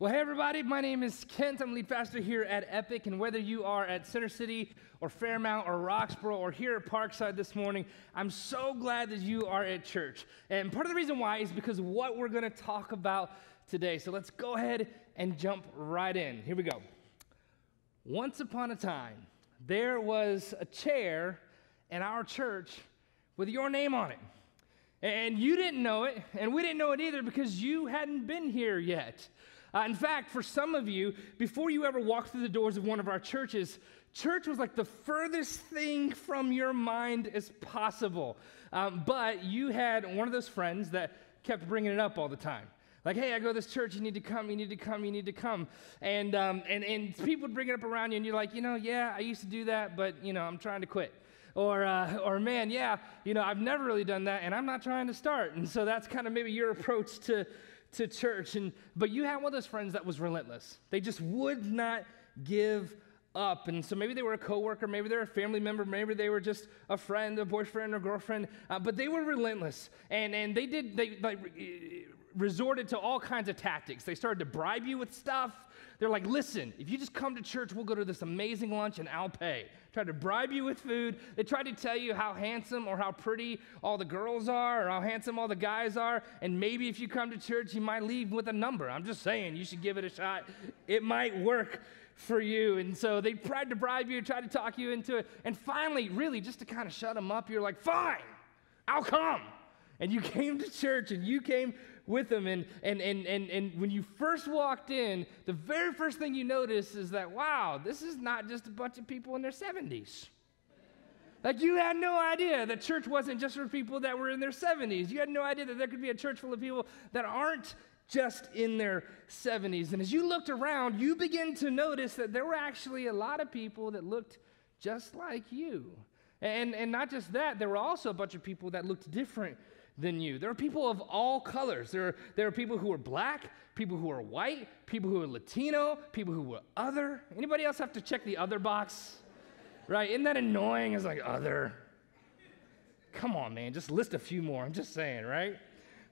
Well, hey everybody, my name is Kent. I'm lead pastor here at Epic, and whether you are at Center City or Fairmount or Roxborough or here at Parkside this morning, I'm so glad that you are at church. And part of the reason why is because of what we're going to talk about today. So let's go ahead and jump right in. Here we go. Once upon a time, there was a chair in our church with your name on it. And you didn't know it, and we didn't know it either because you hadn't been here yet. In fact, for some of you, before you ever walked through the doors of one of our churches, church was like the furthest thing from your mind as possible. But you had one of those friends that kept bringing it up all the time. Like, hey, I go to this church, you need to come, you need to come, you need to come. And people would bring it up around you, and you're like, yeah, I used to do that, but, I'm trying to quit. Or man, yeah, I've never really done that, and I'm not trying to start. And so that's kind of maybe your approach to church. But you had one of those friends that was relentless. They just would not give up. And so maybe they were a coworker, maybe they were a family member, maybe they were just a friend, a boyfriend or girlfriend, but they were relentless. And they resorted to all kinds of tactics. They started to bribe you with stuff. They're like, listen, if you just come to church, we'll go to this amazing lunch and I'll pay. Tried to bribe you with food. They tried to tell you how handsome or how pretty all the girls are or how handsome all the guys are. And maybe if you come to church, you might leave with a number. I'm just saying, you should give it a shot. It might work for you. And so they tried to bribe you, tried to talk you into it. And finally, really, just to kind of shut them up, you're like, fine, I'll come. And you came to church and you came with them. And when you first walked in, the very first thing you notice is that, wow, this is not just a bunch of people in their 70s. Like, you had no idea that church wasn't just for people that were in their 70s. You had no idea that there could be a church full of people that aren't just in their 70s. And as you looked around, you begin to notice that there were actually a lot of people that looked just like you. And not just that, there were also a bunch of people that looked different than you. There are people of all colors. There are people who are black, people who are white, people who are Latino, people who are other. Anybody else have to check the other box? Right? Isn't that annoying? It's like, other. Come on, man, just list a few more. I'm just saying, right?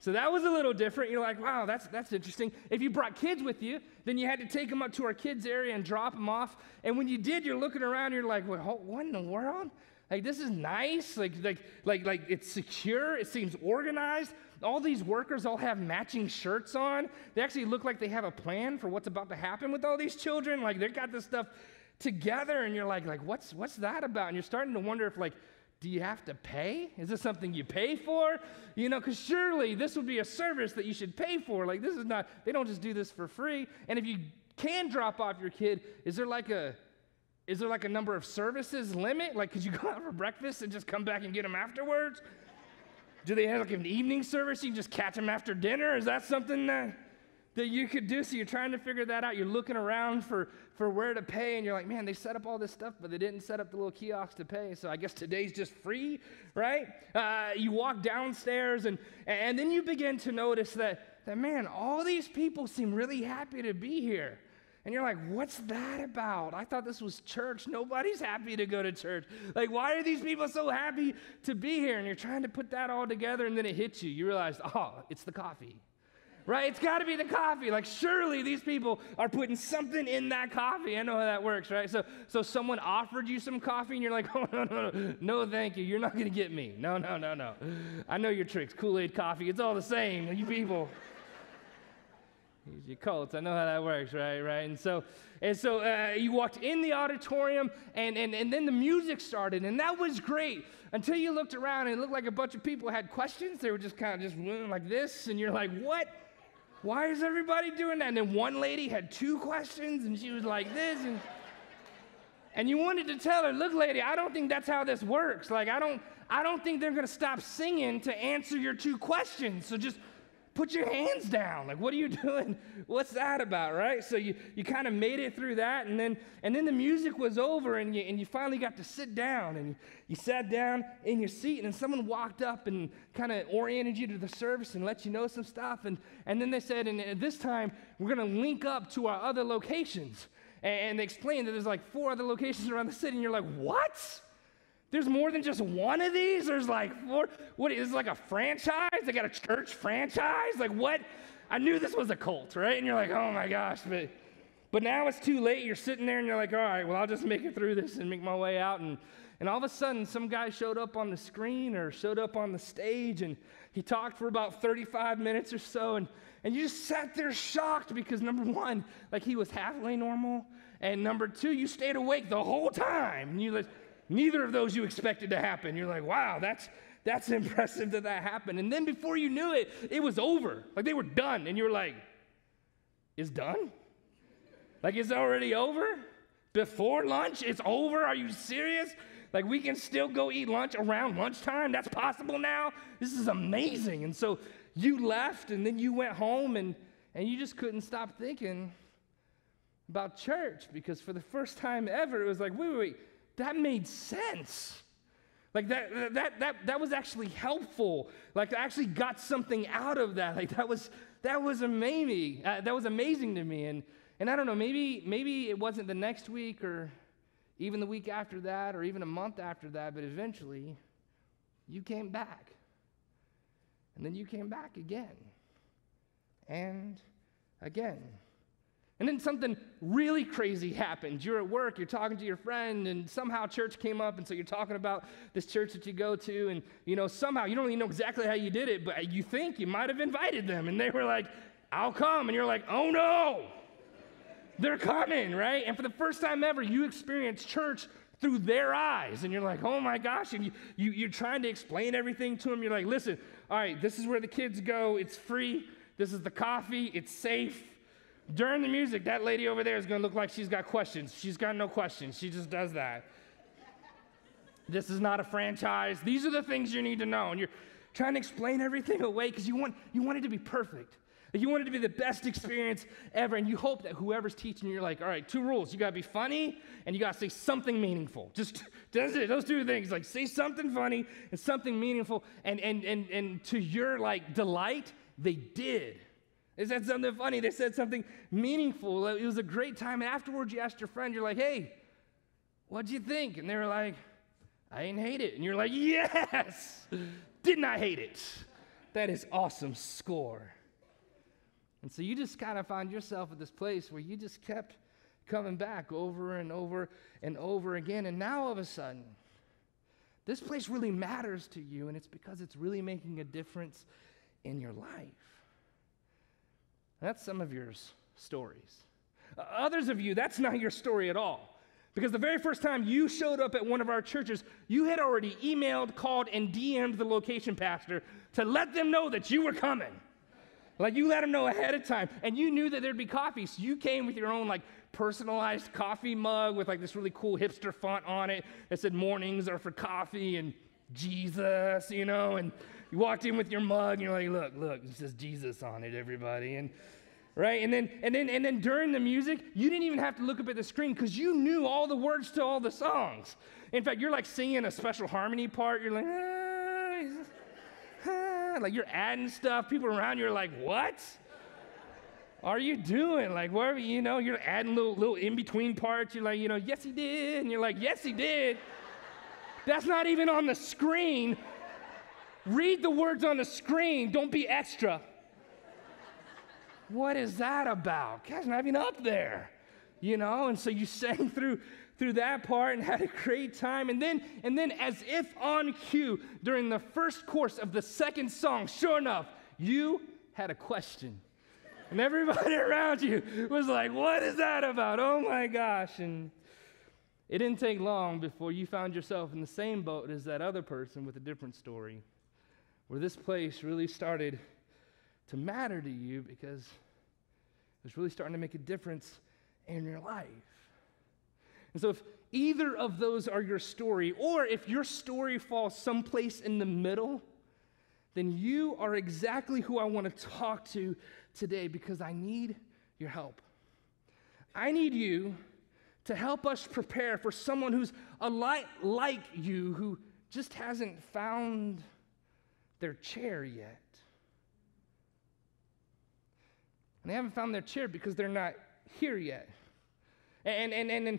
So that was a little different. You're like, wow, that's interesting. If you brought kids with you, then you had to take them up to our kids area and drop them off. And when you did, you're looking around, you're like, well, what in the world? Like, this is nice, like it's secure, it seems organized. All these workers all have matching shirts on. They actually look like they have a plan for what's about to happen with all these children. Like, they've got this stuff together, and you're like what's that about? And you're starting to wonder if, do you have to pay? Is this something you pay for? Because surely this would be a service that you should pay for. Like, this is not, they don't just do this for free. And if you can drop off your kid, is there like a number of services limit? Like, could you go out for breakfast and just come back and get them afterwards? Do they have an evening service? You can just catch them after dinner? Is that something that you could do? So you're trying to figure that out. You're looking around for where to pay, and you're like, man, they set up all this stuff, but they didn't set up the little kiosks to pay, so I guess today's just free, right? You walk downstairs, and then you begin to notice that, man, all these people seem really happy to be here. And you're like, what's that about? I thought this was church. Nobody's happy to go to church. Like, why are these people so happy to be here? And you're trying to put that all together, and then it hits you. You realize, it's the coffee, right? It's got to be the coffee. Like, surely these people are putting something in that coffee. I know how that works, right? So someone offered you some coffee, and you're like, oh, no, thank you. You're not going to get me. No. I know your tricks. Kool-Aid coffee. It's all the same. You people. Use your cults. I know how that works, right? And so you walked in the auditorium, and then the music started, and that was great until you looked around and it looked like a bunch of people had questions. They were just kind of just like this, and you're like, what? Why is everybody doing that? And then one lady had 2 questions, and she was like this, and you wanted to tell her, look, lady, I don't think that's how this works. Like, I don't think they're going to stop singing to answer your 2 questions. So just put your hands down. Like, what are you doing? What's that about, right? So you kind of made it through that, and then the music was over, and you finally got to sit down, and you sat down in your seat, and then someone walked up and kind of oriented you to the service and let you know some stuff, and then they said, and at this time, we're going to link up to our other locations, and they explained that there's like 4 other locations around the city, and you're like, what? There's more than just one of these? There's like 4, what is it, like a franchise? They got a church franchise? Like, what I knew this was a cult, right? And you're like, oh my gosh, but now it's too late. You're sitting there and you're like, all right, well, I'll just make it through this and make my way out. And all of a sudden, some guy showed up on the screen or showed up on the stage, and he talked for about 35 minutes or so, and you just sat there shocked because, number one, like he was halfway normal, and number two, you stayed awake the whole time. And you like, neither of those you expected to happen. You're like, wow, that's impressive that happened. And then before you knew it, it was over. Like they were done, and you were like, it's done? Like it's already over? Before lunch, it's over? Are you serious? Like we can still go eat lunch around lunchtime? That's possible now? This is amazing. And so you left, and then you went home, and you just couldn't stop thinking about church, because for the first time ever, it was like, wait, that made sense. Like that was actually helpful. Like I actually got something out of that. Like that was amazing. That was amazing to me. And I don't know, maybe it wasn't the next week or even the week after that or even a month after that, but eventually you came back. And then you came back again and again. And then something really crazy happened. You're at work, you're talking to your friend, and somehow church came up, and so you're talking about this church that you go to, and somehow, you don't even know exactly how you did it, but you think you might have invited them, and they were like, I'll come, and you're like, oh no, they're coming, right? And for the first time ever, you experience church through their eyes, and you're like, oh my gosh, and you're trying to explain everything to them. You're like, listen, all right, this is where the kids go, it's free, this is the coffee, it's safe. During the music, that lady over there is going to look like she's got questions. She's got no questions. She just does that. This is not a franchise. These are the things you need to know. And you're trying to explain everything away because you want it to be perfect. You want it to be the best experience ever. And you hope that whoever's teaching you, you're like, all right, 2 rules. You got to be funny and you got to say something meaningful. Just that's it. Those 2 things. Like say something funny and something meaningful. And to your like delight, they did. They said something funny. They said something meaningful. It was a great time. And afterwards, you asked your friend, you're like, hey, what'd you think? And they were like, I didn't hate it. And you're like, yes, did not hate it. That is awesome score. And so you just kind of found yourself at this place where you just kept coming back over and over and over again. And now all of a sudden, this place really matters to you, and it's because it's really making a difference in your life. That's some of your stories. Others of you, that's not your story at all. Because the very first time you showed up at one of our churches, you had already emailed, called, and DM'd the location pastor to let them know that you were coming. Like you let them know ahead of time. And you knew that there'd be coffee, so you came with your own like personalized coffee mug with like this really cool hipster font on it that said mornings are for coffee and Jesus, and you walked in with your mug, and you're like, look, it says Jesus on it, everybody. And right? And then during the music, you didn't even have to look up at the screen because you knew all the words to all the songs. In fact, you're like singing a special harmony part. You're like, like you're adding stuff. People around you are like, what are you doing? Like, where, you're adding little in-between parts. You're like, yes, he did. And you're like, yes, he did. That's not even on the screen. Read the words on the screen. Don't be extra. What is that about? God's not even up there, And so you sang through that part and had a great time. And then as if on cue, during the first course of the second song, sure enough, you had a question. And everybody around you was like, what is that about? Oh my gosh. And it didn't take long before you found yourself in the same boat as that other person with a different story, where this place really started to matter to you because it was really starting to make a difference in your life. And so if either of those are your story, or if your story falls someplace in the middle, then you are exactly who I want to talk to today, because I need your help. I need you to help us prepare for someone who's a lot like you, who just hasn't found their chair yet. And they haven't found their chair because they're not here yet. And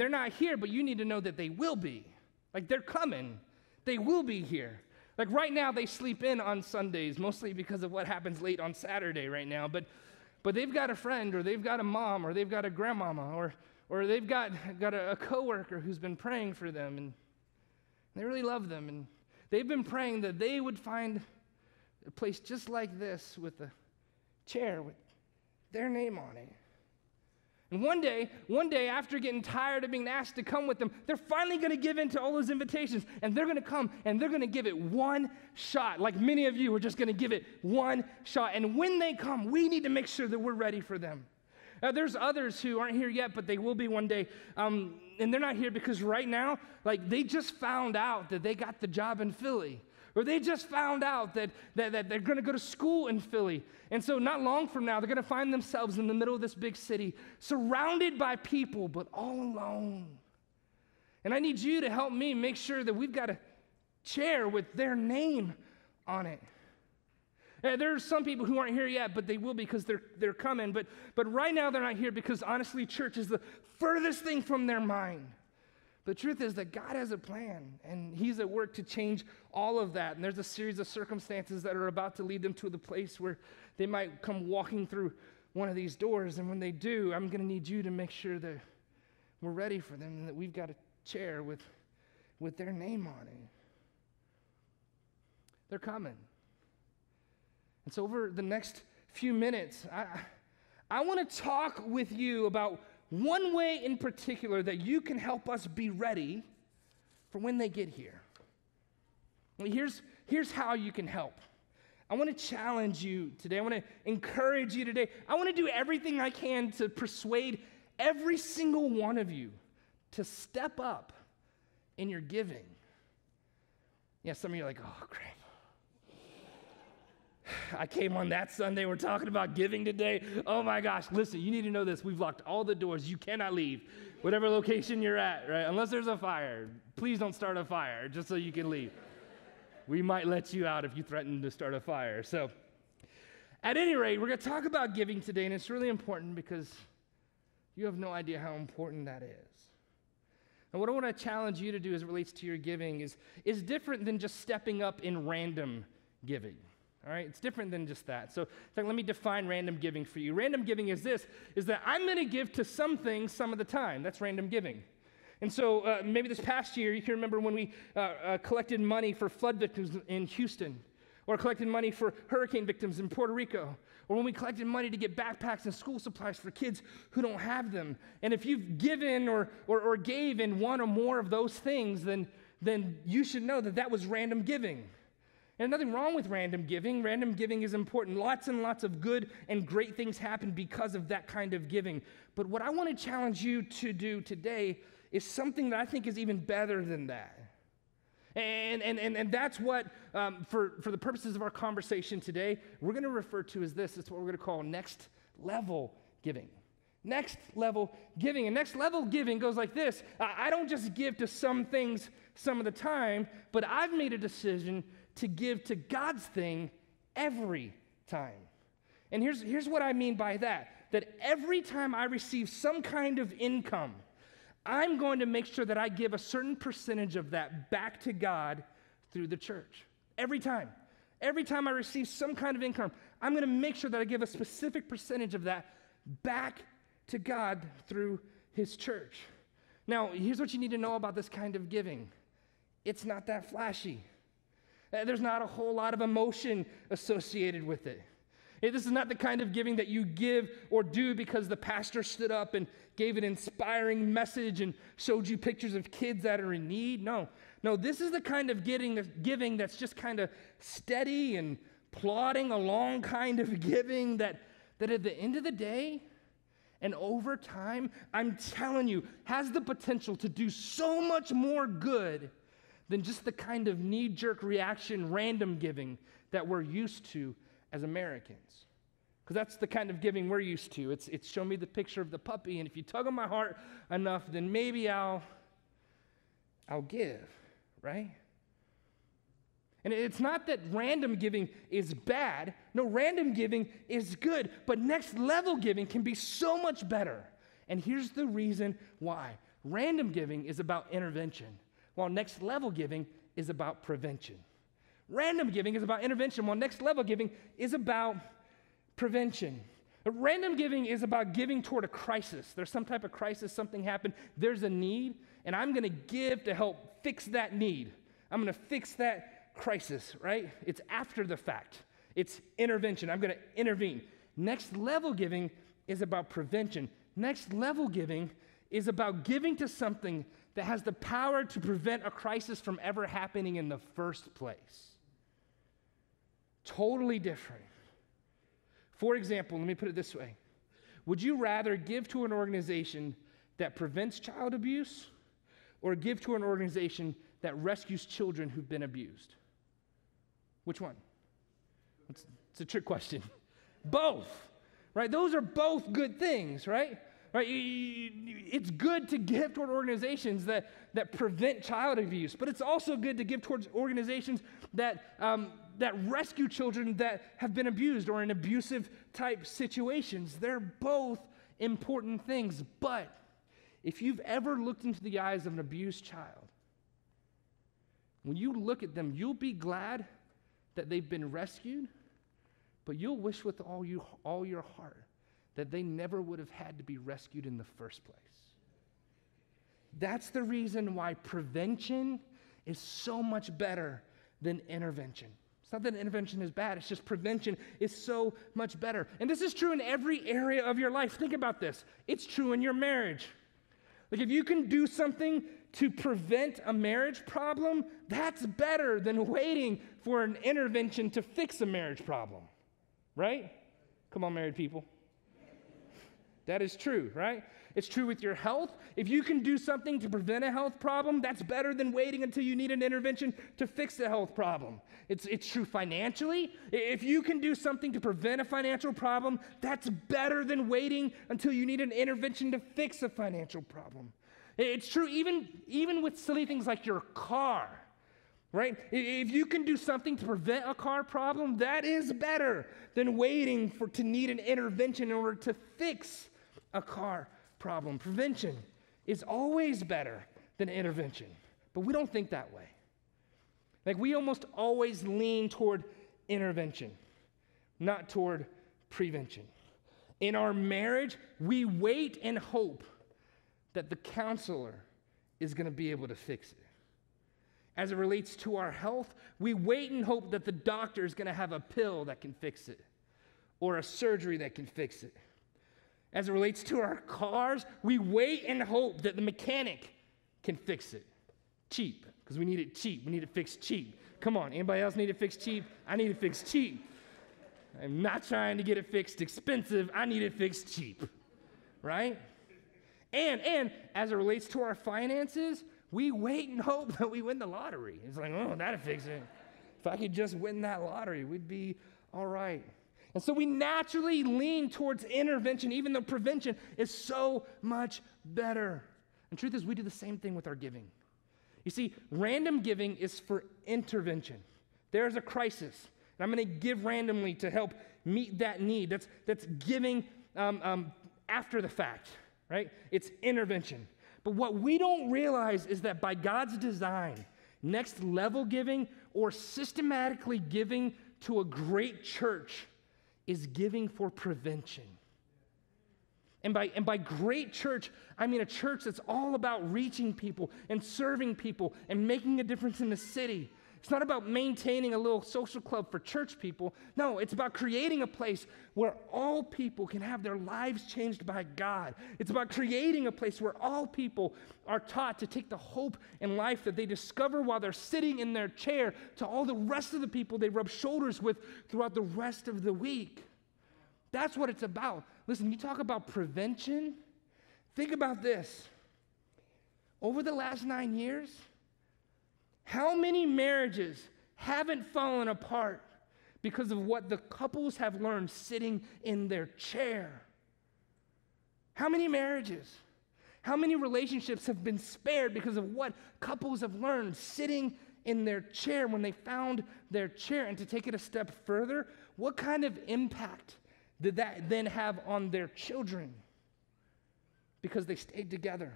they're not here, but you need to know that they will be. Like they're coming. They will be here. Like right now, they sleep in on Sundays, mostly because of what happens late on Saturday right now. But they've got a friend, or they've got a mom, or they've got a grandmama, or they've got a coworker who's been praying for them, and they really love them. And they've been praying that they would find a place just like this with a chair with their name on it. And one day, after getting tired of being asked to come with them, they're finally going to give in to all those invitations, and they're going to come, and they're going to give it one shot. Like many of you are just going to give it one shot. And when they come, we need to make sure that we're ready for them. There's others who aren't here yet, but they will be one day. And they're not here because right now, like they just found out that they got the job in Philly. Or they just found out that they're going to go to school in Philly. And so not long from now, they're going to find themselves in the middle of this big city, surrounded by people, but all alone. And I need you to help me make sure that we've got a chair with their name on it. There are some people who aren't here yet, but they will because they're coming. But right now, they're not here because, honestly, church is the furthest thing from their mind. The truth is that God has a plan, and he's at work to change all of that. And there's a series of circumstances that are about to lead them to the place where they might come walking through one of these doors. And when they do, I'm going to need you to make sure that we're ready for them and that we've got a chair with their name on it. They're coming. And so over the next few minutes, I want to talk with you about one way in particular that you can help us be ready for when they get here. Well, here's how you can help. I want to challenge you today. I want to encourage you today. I want to do everything I can to persuade every single one of you to step up in your giving. Yeah, some of you are like, oh, crap. I came on that Sunday. We're talking about giving today. Oh my gosh. Listen, you need to know this. We've locked all the doors. You cannot leave, whatever location you're at, right? Unless there's a fire. Please don't start a fire just so you can leave. We might let you out if you threaten to start a fire. So, at any rate, we're going to talk about giving today, and it's really important because you have no idea how important that is. And what I want to challenge you to do as it relates to your giving is different than just stepping up in random giving. All right, it's different than just that. So let me define random giving for you. Random giving is that I'm going to give to some things some of the time. That's random giving. And so maybe this past year, you can remember when we collected money for flood victims in Houston, or collected money for hurricane victims in Puerto Rico, or when we collected money to get backpacks and school supplies for kids who don't have them. And if you've given or gave in one or more of those things, then you should know that was random giving. And nothing wrong with random giving. Random giving is important. Lots and lots of good and great things happen because of that kind of giving. But what I want to challenge you to do today is something that I think is even better than that. And that's what, for the purposes of our conversation today, we're going to refer to as this. It's what we're going to call next level giving. Next level giving. And next level giving goes like this. I don't just give to some things some of the time, but I've made a decision to give to God's thing every time. And here's what I mean by that. That every time I receive some kind of income, I'm going to make sure that I give a certain percentage of that back to God through the church. Every time. Every time I receive some kind of income, I'm going to make sure that I give a specific percentage of that back to God through his church. Now, here's what you need to know about this kind of giving. It's not that flashy. There's not a whole lot of emotion associated with it. This is not the kind of giving that you give or do because the pastor stood up and gave an inspiring message and showed you pictures of kids that are in need. No, this is the kind of giving that's just kind of steady and plodding along kind of giving that at the end of the day and over time, I'm telling you, has the potential to do so much more good than just the kind of knee-jerk reaction random giving that we're used to as Americans. Because that's the kind of giving we're used to. It's show me the picture of the puppy, and if you tug on my heart enough, then maybe I'll give, right? And it's not that random giving is bad. No, random giving is good, but next level giving can be so much better. And here's the reason why. Random giving is about intervention, while next level giving is about prevention. Random giving is about intervention, while next level giving is about prevention. Random giving is about giving toward a crisis. There's some type of crisis, something happened, there's a need, and I'm going to give to help fix that need. I'm going to fix that crisis, right? It's after the fact. It's intervention. I'm going to intervene. Next level giving is about prevention. Next level giving is about giving to something that has the power to prevent a crisis from ever happening in the first place. Totally different. For example, let me put it this way. Would you rather give to an organization that prevents child abuse or give to an organization that rescues children who've been abused? Which one? It's a trick question. Both, right? Those are both good things, right? Right? It's good to give toward organizations that prevent child abuse, but it's also good to give towards organizations that rescue children that have been abused or in abusive type situations. They're both important things, but if you've ever looked into the eyes of an abused child, when you look at them, you'll be glad that they've been rescued, but you'll wish with all your heart that they never would have had to be rescued in the first place. That's the reason why prevention is so much better than intervention. It's not that intervention is bad, it's just prevention is so much better. And this is true in every area of your life. Think about this. It's true in your marriage. Like if you can do something to prevent a marriage problem, that's better than waiting for an intervention to fix a marriage problem, right? Come on, married people. That is true, right? It's true with your health. If you can do something to prevent a health problem, that's better than waiting until you need an intervention to fix the health problem. It's true financially. If you can do something to prevent a financial problem, that's better than waiting until you need an intervention to fix a financial problem. It's true even with silly things like your car, right? If you can do something to prevent a car problem, that is better than waiting to need an intervention in order to fix a car problem. Prevention is always better than intervention, but we don't think that way. Like we almost always lean toward intervention, not toward prevention. In our marriage, we wait and hope that the counselor is going to be able to fix it. As it relates to our health, we wait and hope that the doctor is going to have a pill that can fix it or a surgery that can fix it. As it relates to our cars, we wait and hope that the mechanic can fix it. Cheap, because we need it cheap. We need it fixed cheap. Come on, anybody else need it fixed cheap? I need it fixed cheap. I'm not trying to get it fixed expensive. I need it fixed cheap, right? And as it relates to our finances, we wait and hope that we win the lottery. It's like, oh, that'll fix it. If I could just win that lottery, we'd be all right. And so we naturally lean towards intervention, even though prevention is so much better. And truth is, we do the same thing with our giving. You see, random giving is for intervention. There's a crisis, and I'm going to give randomly to help meet that need. That's giving after the fact, right? It's intervention. But what we don't realize is that by God's design, next level giving or systematically giving to a great church is giving for prevention. And by great church, I mean a church that's all about reaching people and serving people and making a difference in the city. It's not about maintaining a little social club for church people. No, it's about creating a place where all people can have their lives changed by God. It's about creating a place where all people are taught to take the hope and life that they discover while they're sitting in their chair to all the rest of the people they rub shoulders with throughout the rest of the week. That's what it's about. Listen, you talk about prevention. Think about this. Over the last 9 years, how many marriages haven't fallen apart because of what the couples have learned sitting in their chair? How many marriages? How many relationships have been spared because of what couples have learned sitting in their chair when they found their chair? And to take it a step further, what kind of impact did that then have on their children because they stayed together?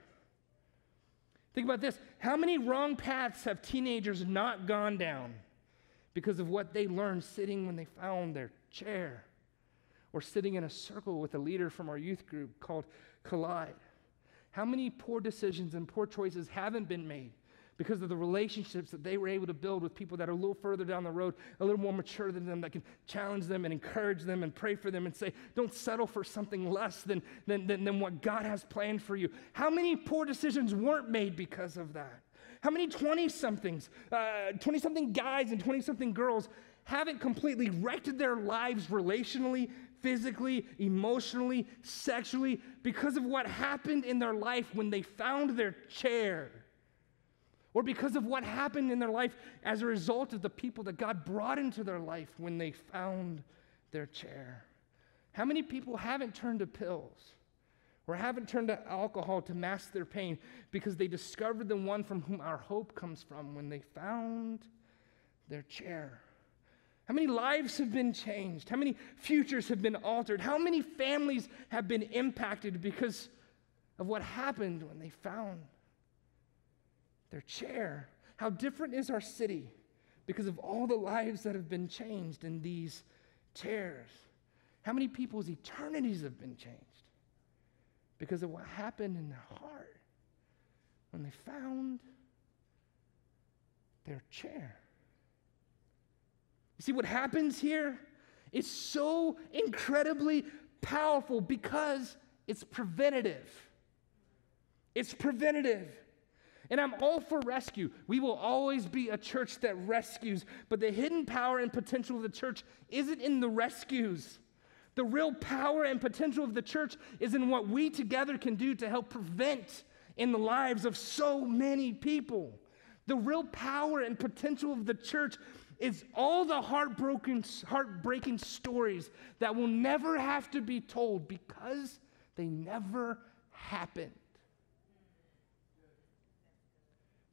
Think about this. How many wrong paths have teenagers not gone down because of what they learned sitting when they found their chair or sitting in a circle with a leader from our youth group called Collide? How many poor decisions and poor choices haven't been made because of the relationships that they were able to build with people that are a little further down the road, a little more mature than them, that can challenge them and encourage them and pray for them and say, don't settle for something less than what God has planned for you? How many poor decisions weren't made because of that? How many 20-something guys and 20-something girls haven't completely wrecked their lives relationally, physically, emotionally, sexually, because of what happened in their life when they found their chair? Or because of what happened in their life as a result of the people that God brought into their life when they found their chair? How many people haven't turned to pills or haven't turned to alcohol to mask their pain because they discovered the one from whom our hope comes from when they found their chair? How many lives have been changed? How many futures have been altered? How many families have been impacted because of what happened when they found their chair? How different is our city because of all the lives that have been changed in these chairs? How many people's eternities have been changed because of what happened in their heart when they found their chair? You see, what happens here is so incredibly powerful because it's preventative. It's preventative. And I'm all for rescue. We will always be a church that rescues, but the hidden power and potential of the church isn't in the rescues. The real power and potential of the church is in what we together can do to help prevent in the lives of so many people. The real power and potential of the church is all the heartbreaking stories that will never have to be told because they never happened.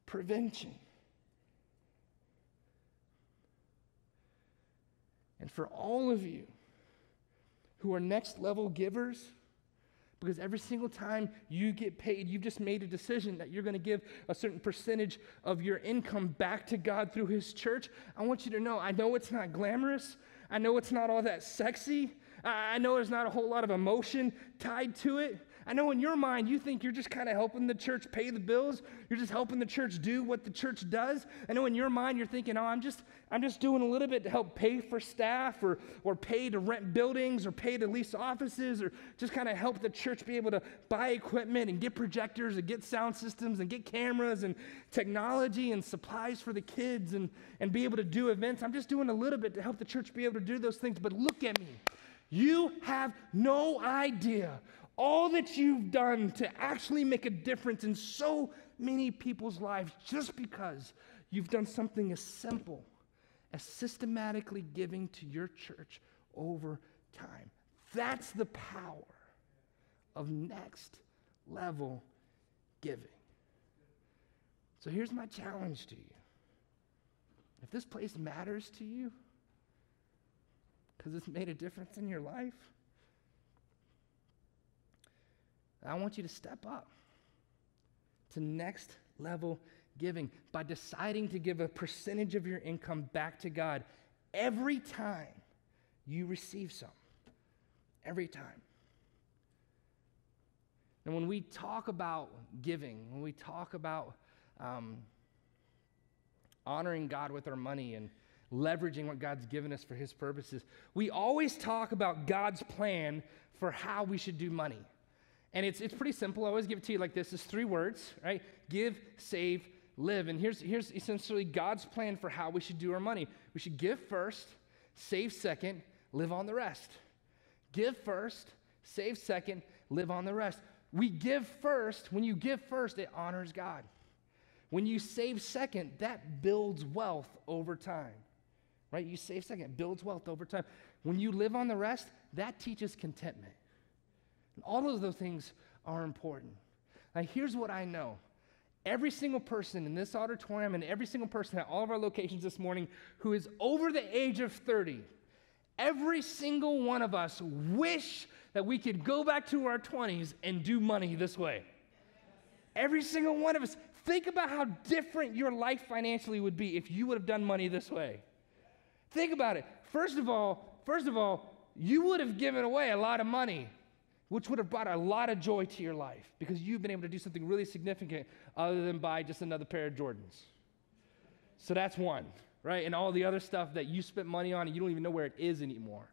Prevention. And for all of you who are next level givers, because every single time you get paid, you've just made a decision that you're going to give a certain percentage of your income back to God through His church. I want you to know, I know it's not glamorous. I know it's not all that sexy. I know there's not a whole lot of emotion tied to it. I know in your mind, you think you're just kind of helping the church pay the bills. You're just helping the church do what the church does. I know in your mind, you're thinking, oh, I'm just doing a little bit to help pay for staff or pay to rent buildings or pay to lease offices or just kind of help the church be able to buy equipment and get projectors and get sound systems and get cameras and technology and supplies for the kids and be able to do events. I'm just doing a little bit to help the church be able to do those things. But look at me. You have no idea all that you've done to actually make a difference in so many people's lives just because you've done something as simple as systematically giving to your church over time. That's the power of next level giving. So here's my challenge to you. If this place matters to you, because it's made a difference in your life, I want you to step up to next level giving by deciding to give a percentage of your income back to God every time you receive some. Every time. And when we talk about giving, when we talk about honoring God with our money and leveraging what God's given us for His purposes, we always talk about God's plan for how we should do money. And it's pretty simple. I always give it to you like this. It's 3 words, right? Give, save, live. And here's essentially God's plan for how we should do our money. We should give first, save second, live on the rest. Give first, save second, live on the rest. We give first. When you give first, it honors God. When you save second, that builds wealth over time, right? You save second, it builds wealth over time. When you live on the rest, that teaches contentment. And all of those things are important. Now, here's what I know. Every single person in this auditorium and every single person at all of our locations this morning who is over the age of 30, every single one of us wish that we could go back to our 20s and do money this way. Every single one of us. Think about how different your life financially would be if you would have done money this way. Think about it. First of all, you would have given away a lot of money, which would have brought a lot of joy to your life because you've been able to do something really significant other than buy just another pair of Jordans. So that's one, right? And all the other stuff that you spent money on and you don't even know where it is anymore.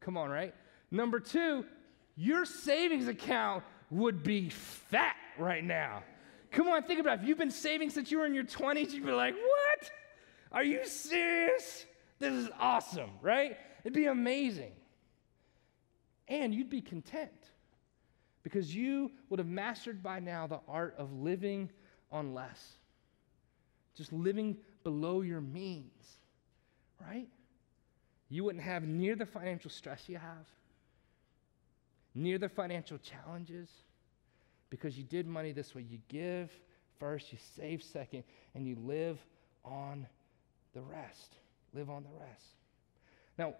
Come on, right? Number two, your savings account would be fat right now. Come on, think about it. If you've been saving since you were in your 20s, you'd be like, what? Are you serious? This is awesome, right? It'd be amazing. And you'd be content because you would have mastered by now the art of living on less. Just living below your means, right? You wouldn't have near the financial stress you have, near the financial challenges, because you did money this way. You give first, you save second, and you live on the rest. Live on the rest. Now,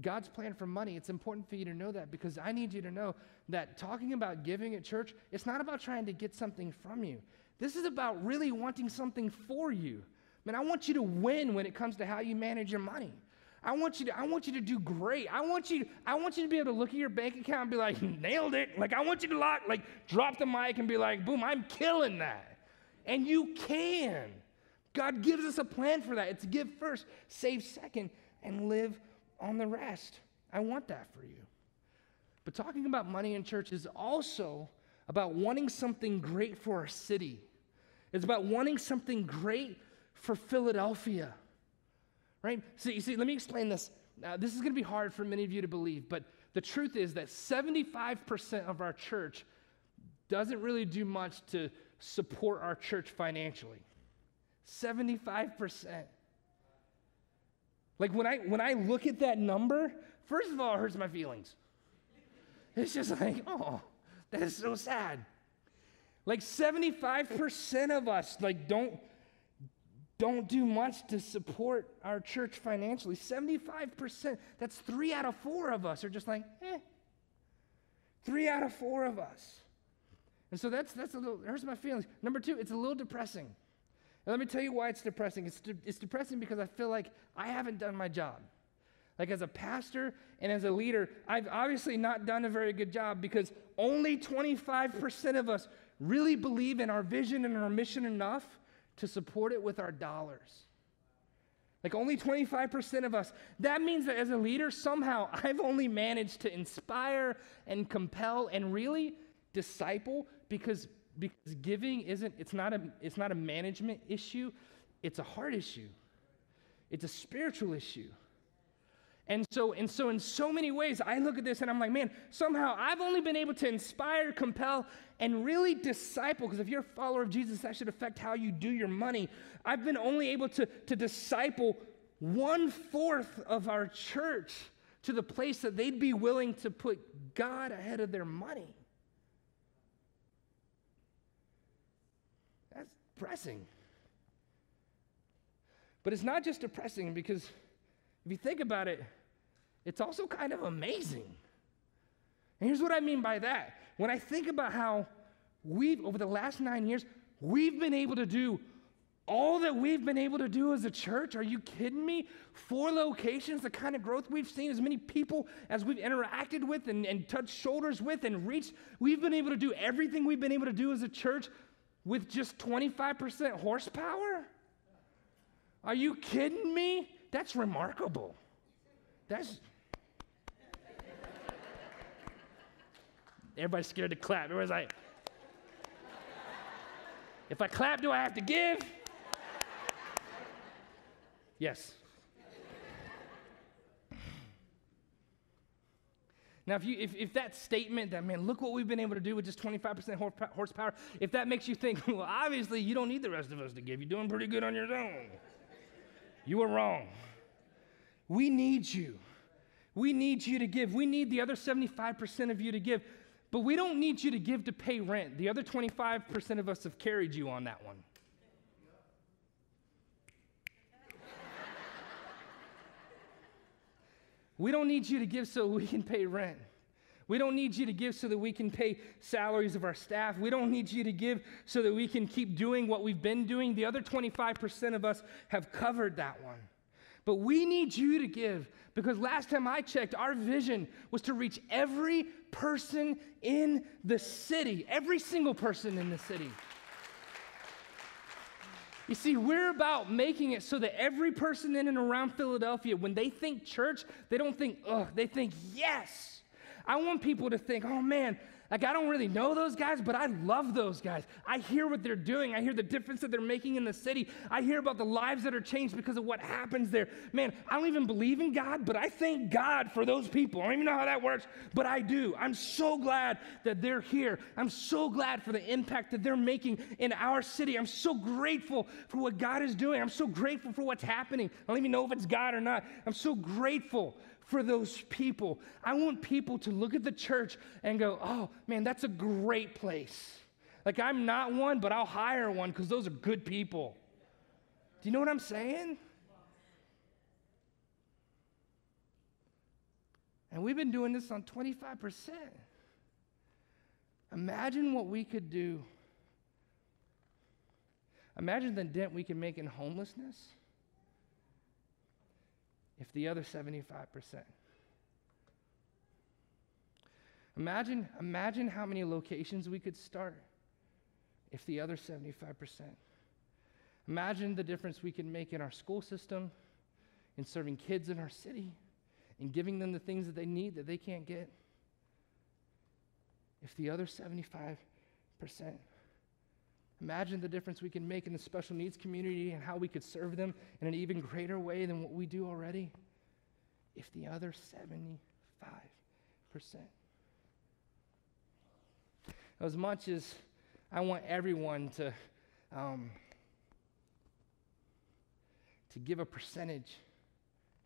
God's plan for money, it's important for you to know that because I need you to know that talking about giving at church, it's not about trying to get something from you. This is about really wanting something for you. Man, I want you to win when it comes to how you manage your money. I want you to do great. I want you to be able to look at your bank account and be like, nailed it. Like, I want you to drop the mic and be like, boom, I'm killing that. And you can. God gives us a plan for that. It's give first, save second, and live on the rest. I want that for you. But talking about money in church is also about wanting something great for our city. It's about wanting something great for Philadelphia, right? So you see, let me explain this. This is going to be hard for many of you to believe, but the truth is that 75% of our church doesn't really do much to support our church financially. 75%. Like when I look at that number, first of all, it hurts my feelings. It's just like, oh, that is so sad. Like 75% of us don't do much to support our church financially. 75%, that's 3 out of 4 of us are just like, 3 out of 4 of us. And so that's a little, it hurts my feelings. Number 2, it's a little depressing. And let me tell you why it's depressing. It's depressing because I feel like I haven't done my job. Like as a pastor and as a leader, I've obviously not done a very good job because only 25% of us really believe in our vision and our mission enough to support it with our dollars. Like only 25% of us. That means that as a leader, somehow I've only managed to inspire and compel and really disciple because giving it's not a management issue, it's a heart issue. It's a spiritual issue. And so in so many ways, I look at this and I'm like, man, somehow I've only been able to inspire, compel, and really disciple, because if you're a follower of Jesus, that should affect how you do your money. I've been only able to disciple 1/4 of our church to the place that they'd be willing to put God ahead of their money. That's depressing. But it's not just depressing because if you think about it, it's also kind of amazing. And here's what I mean by that. When I think about how over the last 9 years, we've been able to do all that we've been able to do as a church. Are you kidding me? 4 locations, the kind of growth we've seen, as many people as we've interacted with and touched shoulders with and reached. We've been able to do everything we've been able to do as a church with just 25% horsepower? Are you kidding me? That's remarkable. Everybody's scared to clap. Everybody's like, if I clap, do I have to give? Yes. Now, if that statement that, man, look what we've been able to do with just 25% horsepower, if that makes you think, well, obviously you don't need the rest of us to give. You're doing pretty good on your own. You were wrong. We need you. We need you to give. We need the other 75% of you to give. But we don't need you to give to pay rent. The other 25% of us have carried you on that one. We don't need you to give so we can pay rent. We don't need you to give so that we can pay salaries of our staff. We don't need you to give so that we can keep doing what we've been doing. The other 25% of us have covered that one. But we need you to give, because last time I checked, our vision was to reach every person in the city, every single person in the city. You see, we're about making it so that every person in and around Philadelphia, when they think church, they don't think, ugh, they think, yes. I want people to think, oh man, like I don't really know those guys, but I love those guys. I hear what they're doing. I hear the difference that they're making in the city. I hear about the lives that are changed because of what happens there. Man, I don't even believe in God, but I thank God for those people. I don't even know how that works, but I do. I'm so glad that they're here. I'm so glad for the impact that they're making in our city. I'm so grateful for what God is doing. I'm so grateful for what's happening. I don't even know if it's God or not. I'm so grateful for those people. I want people to look at the church and go, oh, man, that's a great place. Like, I'm not one, but I'll hire one because those are good people. Do you know what I'm saying? And we've been doing this on 25%. Imagine what we could do. Imagine the dent we can make in homelessness if the other 75%. Imagine how many locations we could start if the other 75%. Imagine the difference we can make in our school system, in serving kids in our city, in giving them the things that they need that they can't get. If the other 75%. Imagine the difference we can make in the special needs community and how we could serve them in an even greater way than what we do already if the other 75%. As much as I want everyone to give a percentage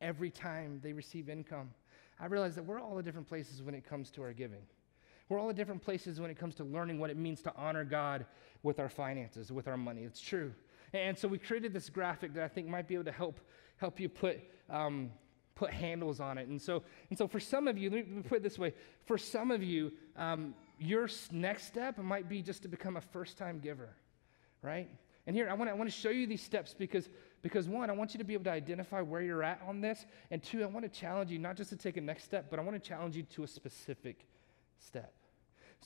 every time they receive income, I realize that we're all at different places when it comes to our giving. We're all at different places when it comes to learning what it means to honor God with our finances, with our money. It's true. And so we created this graphic that I think might be able to help you put handles on it. And so for some of you, let me put it this way. For some of you, your next step might be just to become a first-time giver, right? And here, I want to show you these steps because one, I want you to be able to identify where you're at on this. And two, I want to challenge you not just to take a next step, but I want to challenge you to a specific step.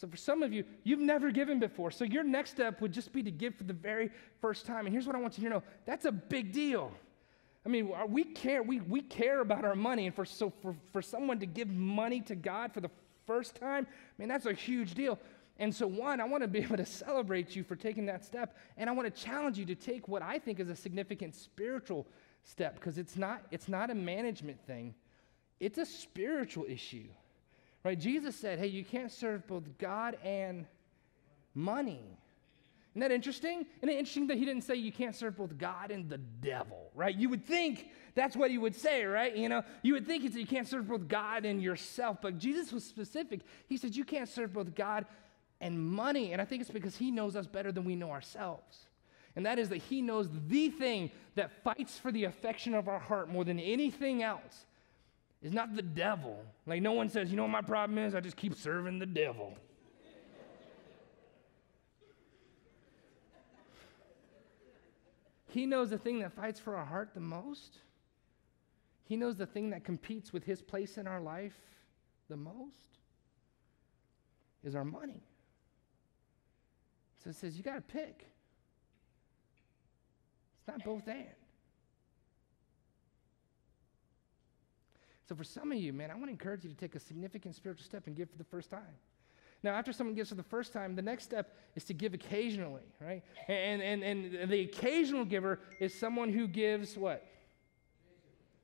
So for some of you, you've never given before. So your next step would just be to give for the very first time. And here's what I want you to know. That's a big deal. I mean, we care about our money. And for someone to give money to God for the first time, I mean, that's a huge deal. And so one, I want to be able to celebrate you for taking that step. And I want to challenge you to take what I think is a significant spiritual step, because it's not a management thing. It's a spiritual issue. Right? Jesus said, hey, you can't serve both God and money. Isn't that interesting? Isn't it interesting that he didn't say you can't serve both God and the devil, right? You would think that's what he would say, right? You know, you would think you can't serve both God and yourself, but Jesus was specific. He said you can't serve both God and money, and I think it's because he knows us better than we know ourselves. And that is that he knows the thing that fights for the affection of our heart more than anything else is not the devil. Like, no one says, you know what my problem is? I just keep serving the devil. He knows the thing that fights for our heart the most. He knows the thing that competes with his place in our life the most is our money. So it says, you got to pick. It's not both and. So for some of you, man, I want to encourage you to take a significant spiritual step and give for the first time. Now, after someone gives for the first time, the next step is to give occasionally, right? And the occasional giver is someone who gives what?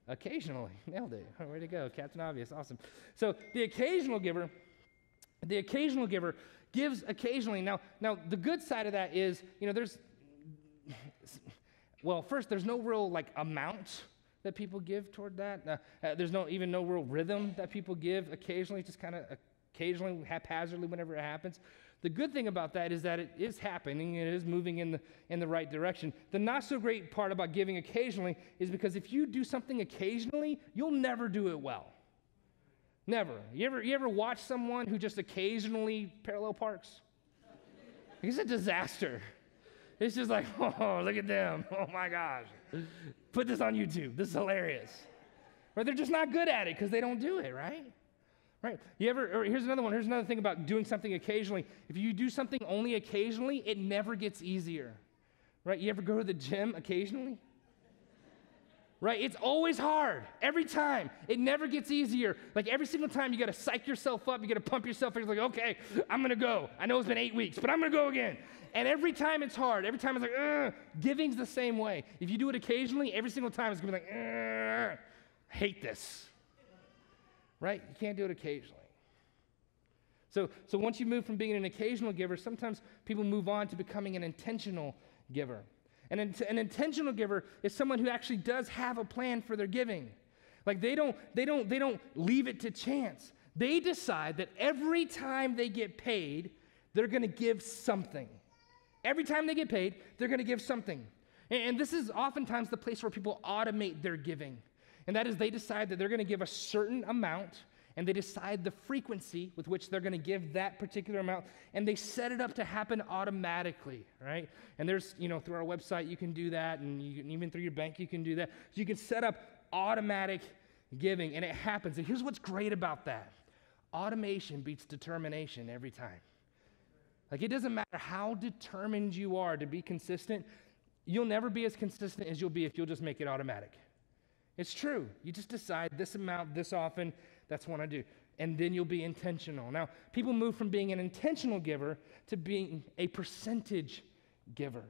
Occasionally. Nailed it. Way to go, Captain Obvious. Awesome. So the occasional giver gives occasionally. Now the good side of that is, you know, first, there's no real like amount that people give toward that. There's no real rhythm that people give occasionally, just kind of occasionally, haphazardly, whenever it happens. The good thing about that is that it is happening, it is moving in the right direction. The not so great part about giving occasionally is because if you do something occasionally, you'll never do it well. Never. You ever watch someone who just occasionally parallel parks? It's a disaster. It's just like, oh, look at them. Oh my gosh. Put this on YouTube. This is hilarious. Or they're just not good at it because they don't do it, right? Right? Or here's another one. Here's another thing about doing something occasionally. If you do something only occasionally, it never gets easier. Right? You ever go to the gym occasionally? Right? It's always hard. Every time. It never gets easier. Like every single time you got to psych yourself up. You got to pump yourself up. You're like, okay, I'm going to go. I know it's been 8 weeks, but I'm going to go again. And every time it's hard. Every time it's like, ugh. Giving's the same way. If you do it occasionally, every single time it's going to be like, ugh. I hate this. Right? You can't do it occasionally. So once you move from being an occasional giver, sometimes people move on to becoming an intentional giver. And an intentional giver is someone who actually does have a plan for their giving. Like they don't leave it to chance. They decide that every time they get paid, they're going to give something. Every time they get paid, they're going to give something. And this is oftentimes the place where people automate their giving. And that is they decide that they're going to give a certain amount, and they decide the frequency with which they're going to give that particular amount, and they set it up to happen automatically, right? And there's, through our website, you can do that, and even through your bank, you can do that. So you can set up automatic giving, and it happens. And here's what's great about that. Automation beats determination every time. Like, it doesn't matter how determined you are to be consistent, you'll never be as consistent as you'll be if you'll just make it automatic. It's true. You just decide this amount, this often, that's what I do. And then you'll be intentional. Now, people move from being an intentional giver to being a percentage giver.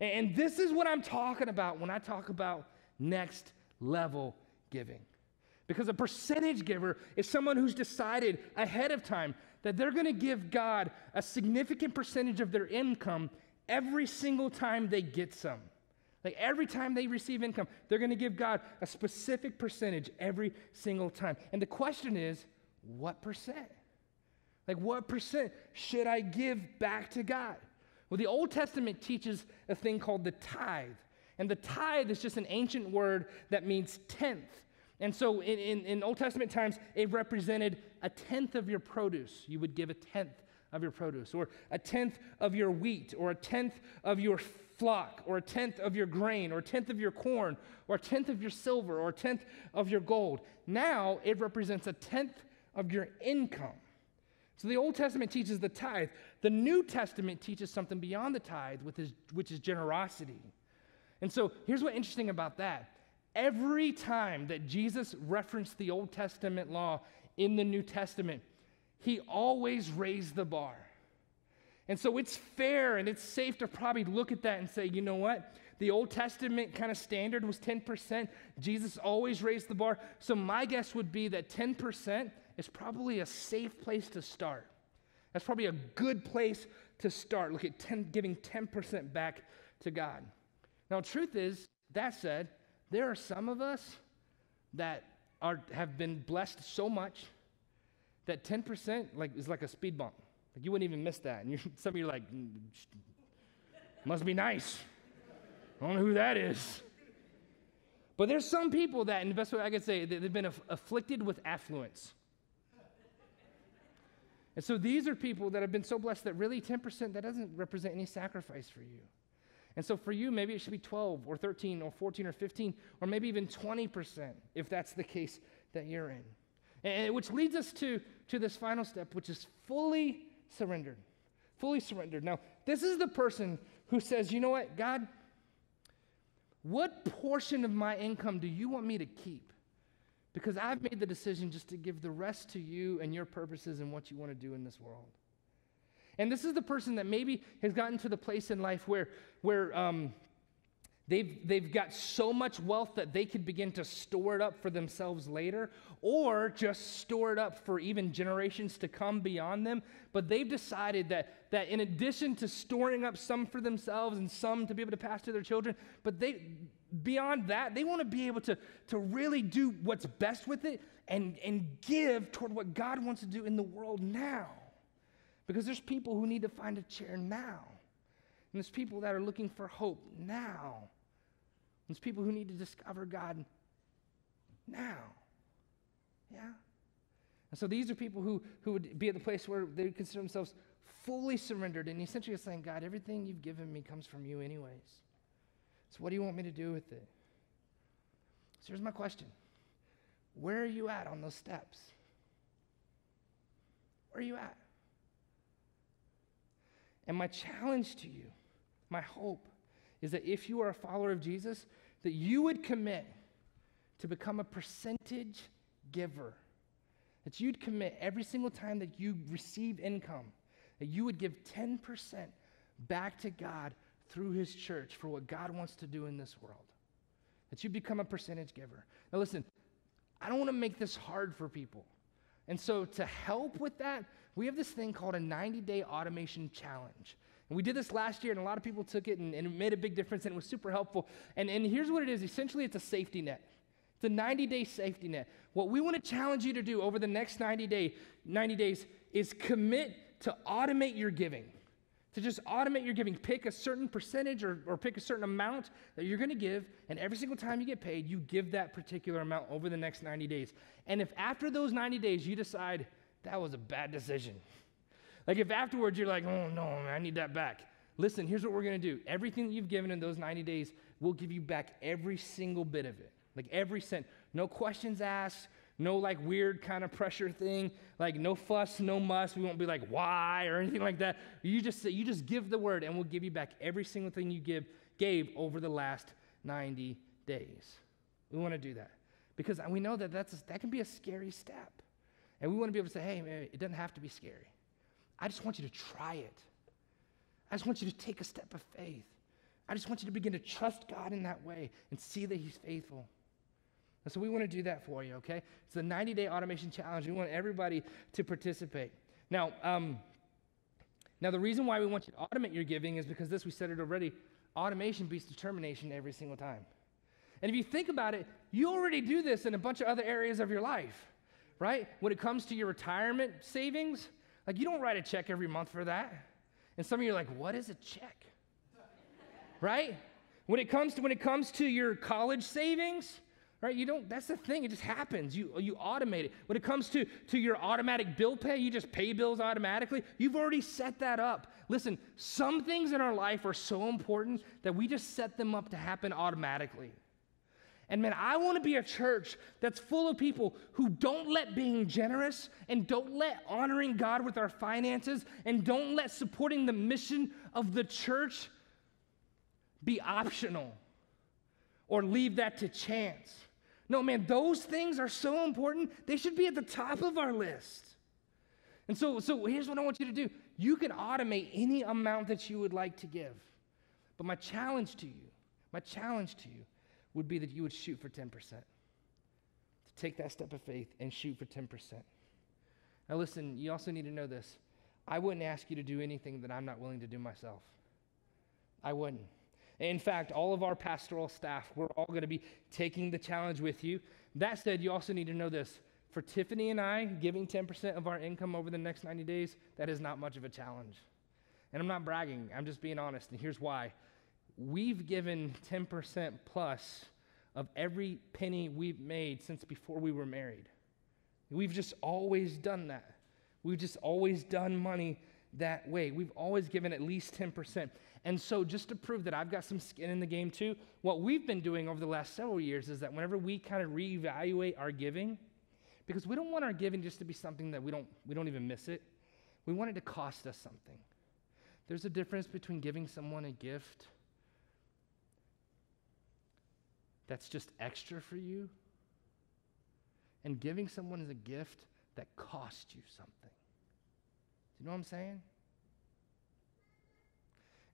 And this is what I'm talking about when I talk about next level giving. Because a percentage giver is someone who's decided ahead of time that they're going to give God a significant percentage of their income every single time they get some. Like every time they receive income, they're going to give God a specific percentage every single time. And the question is, what percent? Like what percent should I give back to God? Well, the Old Testament teaches a thing called the tithe. And the tithe is just an ancient word that means tenth. And so in Old Testament times, it represented a tenth of your produce. You would give a tenth of your produce, or a tenth of your wheat, or a tenth of your flock, or a tenth of your grain, or a tenth of your corn, or a tenth of your silver, or a tenth of your gold. Now it represents a tenth of your income. So the Old Testament teaches the tithe. The New Testament teaches something beyond the tithe, which is generosity. And so here's what's interesting about that. Every time that Jesus referenced the Old Testament law in the New Testament, he always raised the bar. And so it's fair and it's safe to probably look at that and say, you know what? The Old Testament kind of standard was 10%. Jesus always raised the bar. So my guess would be that 10% is probably a safe place to start. That's probably a good place to start. Look at giving 10% back to God. Now, truth is, that said, there are some of us that have been blessed so much that 10% is like a speed bump. Like you wouldn't even miss that. And some of you are like, must be nice. I don't know who that is. But there's some people that, in the best way I could say, they've been afflicted with affluence. And so these are people that have been so blessed that really 10%, that doesn't represent any sacrifice for you. And so for you, maybe it should be 12 or 13 or 14 or 15 or maybe even 20% if that's the case that you're in. And which leads us to this final step, which is fully surrendered. Fully surrendered. Now, this is the person who says, you know what, God, what portion of my income do you want me to keep? Because I've made the decision just to give the rest to you and your purposes and what you want to do in this world. And this is the person that maybe has gotten to the place in life where they've got so much wealth that they could begin to store it up for themselves later, or just store it up for even generations to come beyond them. But they've decided that in addition to storing up some for themselves and some to be able to pass to their children, but beyond that, they want to be able to really do what's best with it and give toward what God wants to do in the world now. Because there's people who need to find a chair now. And there's people that are looking for hope now. There's people who need to discover God now. Yeah? And so these are people who would be at the place where they would consider themselves fully surrendered and essentially saying, God, everything you've given me comes from you anyways. So what do you want me to do with it? So here's my question. Where are you at on those steps? Where are you at? And my challenge to you, my hope, is that if you are a follower of Jesus, that you would commit to become a percentage giver. That you'd commit every single time that you receive income, that you would give 10% back to God through his church for what God wants to do in this world. That you become a percentage giver. Now listen, I don't want to make this hard for people. And so to help with that, we have this thing called a 90-day automation challenge. And we did this last year, and a lot of people took it, and it made a big difference, and it was super helpful. And here's what it is. Essentially, it's a safety net. It's a 90-day safety net. What we want to challenge you to do over the next 90 days is commit to automate your giving. To just automate your giving. Pick a certain percentage or pick a certain amount that you're going to give, and every single time you get paid, you give that particular amount over the next 90 days. And if after those 90 days you decide that was a bad decision, like if afterwards you're like, oh no, man, I need that back. Listen, here's what we're going to do. Everything that you've given in those 90 days, we'll give you back every single bit of it. Like every cent. No questions asked. No like weird kind of pressure thing. Like no fuss, no muss. We won't be like, why or anything like that. You just give the word and we'll give you back every single thing you gave over the last 90 days. We want to do that. Because we know that that can be a scary step. And we want to be able to say, hey, man, it doesn't have to be scary. I just want you to try it. I just want you to take a step of faith. I just want you to begin to trust God in that way and see that he's faithful. And so we want to do that for you, okay? It's the 90-day automation challenge. We want everybody to participate. Now, the reason why we want you to automate your giving is because we said it already, automation beats determination every single time. And if you think about it, you already do this in a bunch of other areas of your life, right? When it comes to your retirement savings, like you don't write a check every month for that. And some of you are like, what is a check? Right? When it comes to your college savings, right? That's the thing, it just happens. You automate it. When it comes to your automatic bill pay, you just pay bills automatically. You've already set that up. Listen, some things in our life are so important that we just set them up to happen automatically. And man, I want to be a church that's full of people who don't let being generous and don't let honoring God with our finances and don't let supporting the mission of the church be optional or leave that to chance. No, man, those things are so important. They should be at the top of our list. And so here's what I want you to do. You can automate any amount that you would like to give. But my challenge to you would be that you would shoot for 10%. To take that step of faith and shoot for 10%. Now listen, you also need to know this. I wouldn't ask you to do anything that I'm not willing to do myself. I wouldn't. In fact, all of our pastoral staff, we're all going to be taking the challenge with you. That said, you also need to know this. For Tiffany and I, giving 10% of our income over the next 90 days, that is not much of a challenge. And I'm not bragging. I'm just being honest, and here's why. We've given 10% plus of every penny we've made since before we were married. We've just always done that. We've just always done money that way. We've always given at least 10%. And so just to prove that I've got some skin in the game too, what we've been doing over the last several years is that whenever we kind of reevaluate our giving, because we don't want our giving just to be something that we don't even miss it. We want it to cost us something. There's a difference between giving someone a gift that's just extra for you and giving someone as a gift that costs you something. Do you know what I'm saying?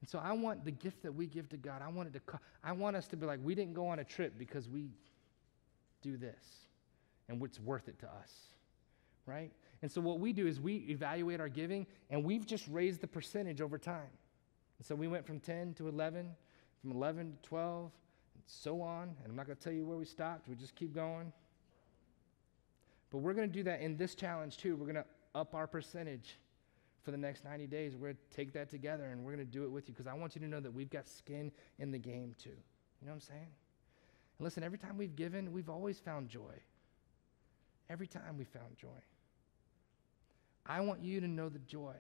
And so I want the gift that we give to God, I want us to be like, we didn't go on a trip because we do this and it's worth it to us, right? And so what we do is we evaluate our giving and we've just raised the percentage over time. And so we went from 10 to 11, from 11 to 12, and so on. And I'm not going to tell you where we stopped. We just keep going. But we're going to do that in this challenge too. We're going to up our percentage for the next 90 days. We're going to take that together and we're going to do it with you because I want you to know that we've got skin in the game too. You know what I'm saying? And listen, every time we've given, we've always found joy. Every time we found joy. I want you to know the joy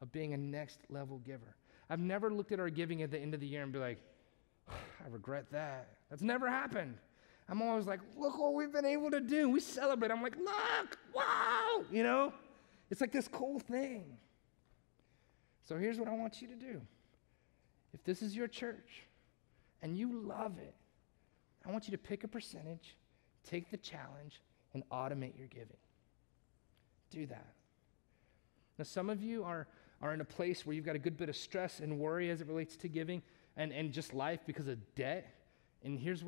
of being a next level giver. I've never looked at our giving at the end of the year and be like, I regret that. That's never happened. I'm always like, look what we've been able to do. We celebrate. I'm like, look, wow, you know? It's like this cool thing. So here's what I want you to do. If this is your church and you love it, I want you to pick a percentage, take the challenge, and automate your giving. Do that. Now, some of you are in a place where you've got a good bit of stress and worry as it relates to giving and just life because of debt. And here's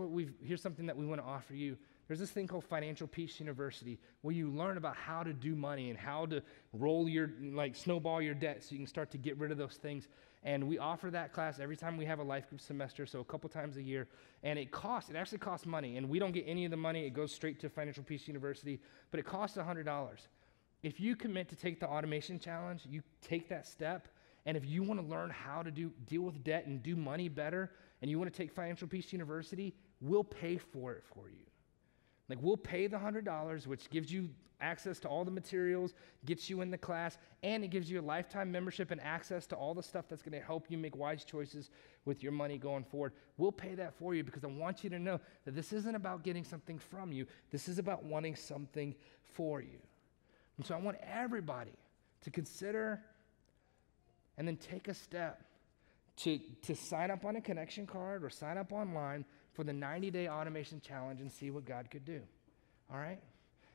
something that we want to offer you. There's this thing called Financial Peace University where you learn about how to do money and how to snowball your debt so you can start to get rid of those things. And we offer that class every time we have a life group semester, so a couple times a year. And it actually costs money. And we don't get any of the money. It goes straight to Financial Peace University. But it costs $100. If you commit to take the automation challenge, you take that step. And if you want to learn how to deal with debt and do money better, and you want to take Financial Peace University, we'll pay for it for you. Like, we'll pay the $100, which gives you access to all the materials, gets you in the class, and it gives you a lifetime membership and access to all the stuff that's going to help you make wise choices with your money going forward. We'll pay that for you because I want you to know that this isn't about getting something from you. This is about wanting something for you. And so I want everybody to consider and then take a step to sign up on a connection card or sign up online for the 90-day automation challenge and see what God could do. All right?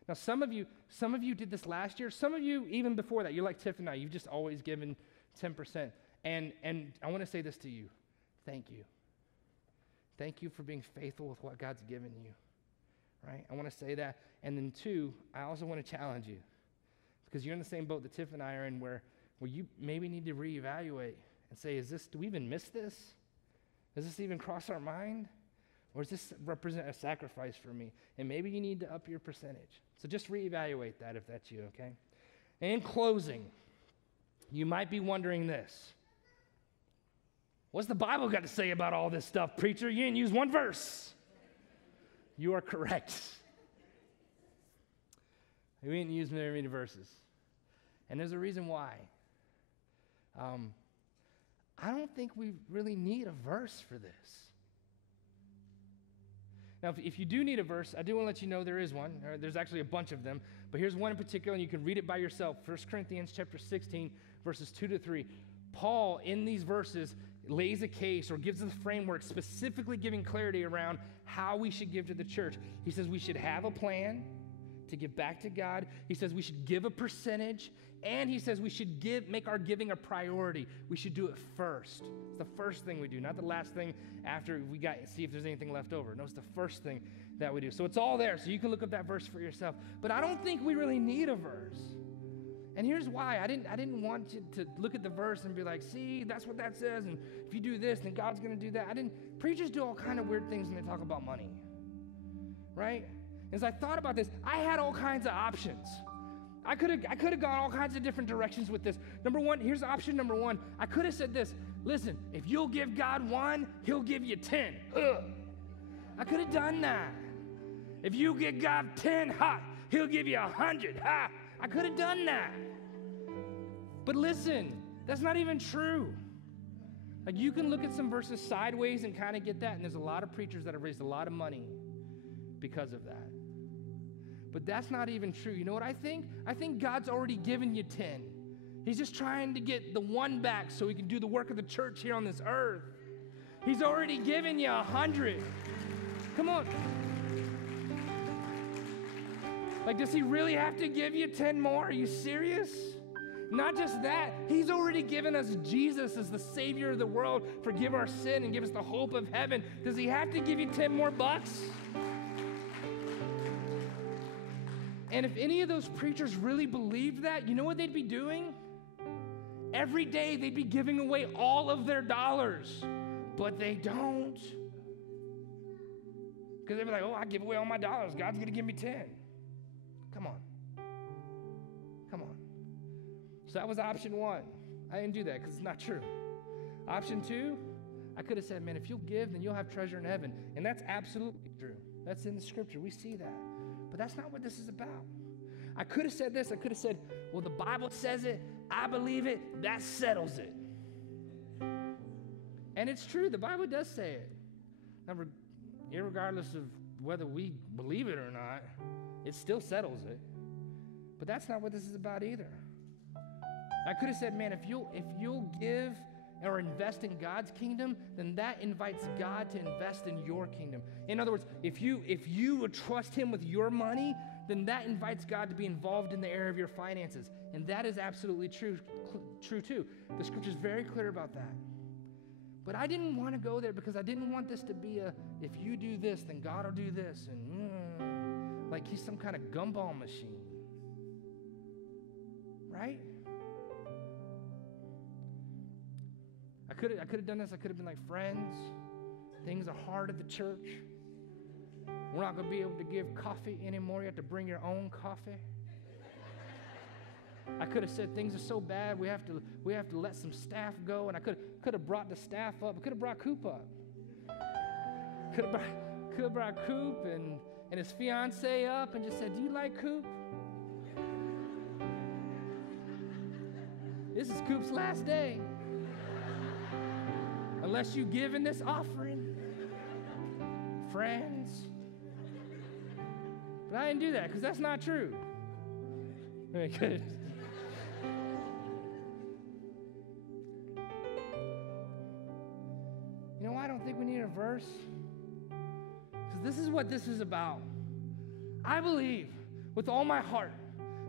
Now, some of you did this last year. Some of you, even before that, you're like Tiff and I. You've just always given 10%. And I want to say this to you. Thank you. Thank you for being faithful with what God's given you. Right? I want to say that. And then two, I also want to challenge you because you're in the same boat that Tiff and I are in where you maybe need to reevaluate and say, do we even miss this? Does this even cross our mind? Or does this represent a sacrifice for me? And maybe you need to up your percentage. So just reevaluate that if that's you, okay? In closing, you might be wondering this. What's the Bible got to say about all this stuff, preacher? You didn't use one verse. You are correct. We didn't use very many verses. And there's a reason why. I don't think we really need a verse for this. Now, if you do need a verse, I do want to let you know there is one. There's actually a bunch of them, but here's one in particular, and you can read it by yourself. 1 Corinthians chapter 16, verses 2-3. Paul, in these verses, lays a case or gives us a framework specifically giving clarity around how we should give to the church. He says we should have a plan to give back to God. He says we should give a percentage, and he says we should make our giving a priority. We should do it first. It's the first thing we do, not the last thing after we see if there's anything left over. No, it's the first thing that we do. So it's all there, so you can look up that verse for yourself. But I don't think we really need a verse. And here's why. I didn't want you to look at the verse and be like, see, that's what that says, and if you do this, then God's going to do that. Preachers do all kind of weird things when they talk about money, right? As I thought about this, I had all kinds of options. I could have gone all kinds of different directions with this. Here's option number one. I could have said this, listen, if you'll give God 1, he'll give you 10. I could have done that. If you give God 10, he'll give you 100. I could have done that. But listen, that's not even true. Like, you can look at some verses sideways and kind of get that, and there's a lot of preachers that have raised a lot of money because of that. But that's not even true. You know what I think? I think God's already given you 10. He's just trying to get the 1 back so he can do the work of the church here on this earth. He's already given you 100. Come on. Like, does he really have to give you 10 more? Are you serious? Not just that, he's already given us Jesus as the Savior of the world, forgive our sin and give us the hope of heaven. Does he have to give you 10 more bucks? And if any of those preachers really believed that, you know what they'd be doing? Every day they'd be giving away all of their dollars, but they don't. Because they'd be like, I give away all my dollars. God's going to give me 10. Come on. So that was option 1. I didn't do that because it's not true. Option 2, I could have said, man, if you'll give, then you'll have treasure in heaven. And that's absolutely true. That's in the scripture. We see that. But that's not what this is about. I could have said this. I could have said, well, the Bible says it. I believe it. That settles it. And it's true. The Bible does say it. Irregardless of whether we believe it or not, it still settles it. But that's not what this is about either. I could have said, man, if you'll give or invest in God's kingdom, then that invites God to invest in your kingdom. In other words, if you would trust him with your money, then that invites God to be involved in the area of your finances. And that is absolutely true too. The scripture is very clear about that. But I didn't want to go there because I didn't want this to be if you do this, then God will do this. And like he's some kind of gumball machine. Right? I could have done this. I could have been like, friends, things are hard at the church. We're not going to be able to give coffee anymore. You have to bring your own coffee. I could have said things are so bad we have to let some staff go, and I could have brought the staff up. I could have brought Coop up. Could have brought Coop and his fiance up and just said, "Do you like Coop? This is Coop's last day. Unless you give in this offering, friends." But I didn't do that because that's not true. Very good. You know why I don't think we need a verse? Because this is what this is about. I believe with all my heart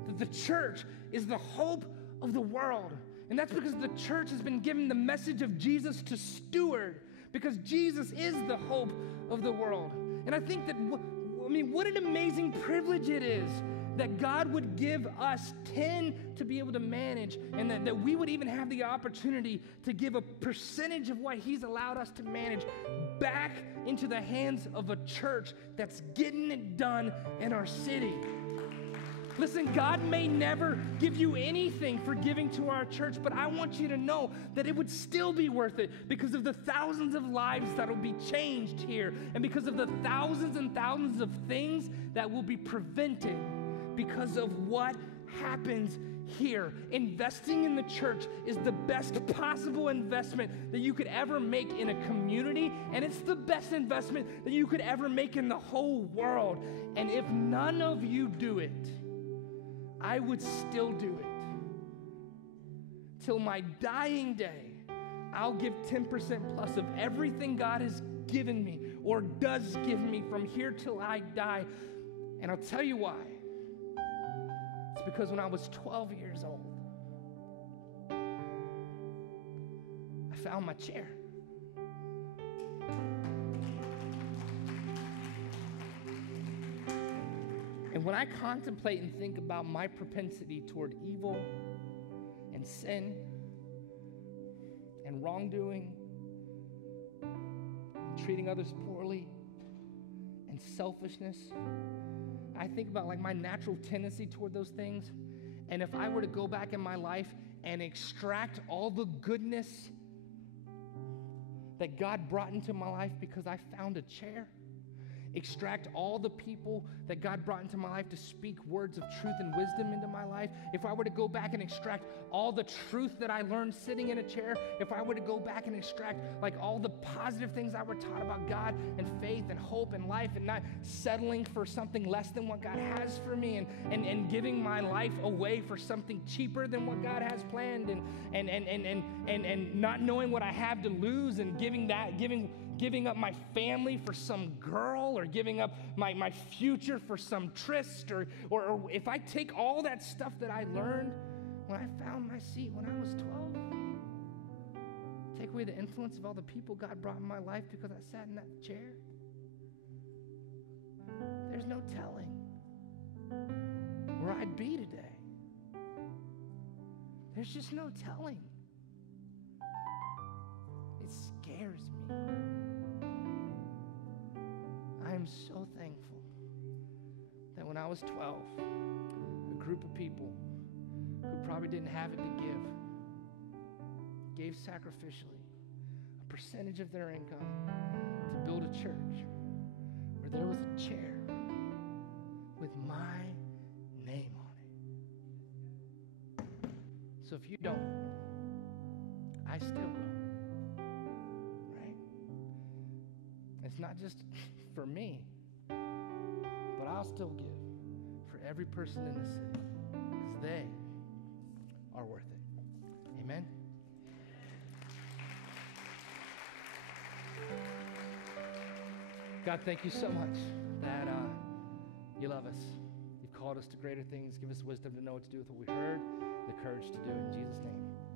that the church is the hope of the world. And that's because the church has been given the message of Jesus to steward, because Jesus is the hope of the world. And I think that, what an amazing privilege it is that God would give us 10 to be able to manage, and that we would even have the opportunity to give a percentage of what he's allowed us to manage back into the hands of a church that's getting it done in our city. Listen, God may never give you anything for giving to our church, but I want you to know that it would still be worth it because of the thousands of lives that will be changed here, and because of the thousands and thousands of things that will be prevented because of what happens here. Investing in the church is the best possible investment that you could ever make in a community, and it's the best investment that you could ever make in the whole world. And if none of you do it, I would still do it. Till my dying day, I'll give 10% plus of everything God has given me or does give me from here till I die. And I'll tell you why. It's because when I was 12 years old, I found my chair. And when I contemplate and think about my propensity toward evil and sin and wrongdoing, and treating others poorly and selfishness, I think about like my natural tendency toward those things. And if I were to go back in my life and extract all the goodness that God brought into my life because I found a chair, extract all the people that God brought into my life to speak words of truth and wisdom into my life, if I were to go back and extract all the truth that I learned sitting in a chair, if I were to go back and extract like all the positive things I were taught about God and faith and hope and life, and not settling for something less than what God has for me, and giving my life away for something cheaper than what God has planned, and not knowing what I have to lose, and giving up my family for some girl, or giving up my future for some tryst, or if I take all that stuff that I learned when I found my seat when I was 12, take away the influence of all the people God brought in my life because I sat in that chair, there's no telling where I'd be today. There's just no telling. It scares me. I am so thankful that when I was 12, a group of people who probably didn't have it to give gave sacrificially a percentage of their income to build a church where there was a chair with my name on it. So if you don't, I still will. Right? it's not just for me, but I'll still give for every person in the city because they are worth it. Amen? God, thank you so much that you love us. You've called us to greater things. Give us wisdom to know what to do with what we heard, the courage to do it. In Jesus' name.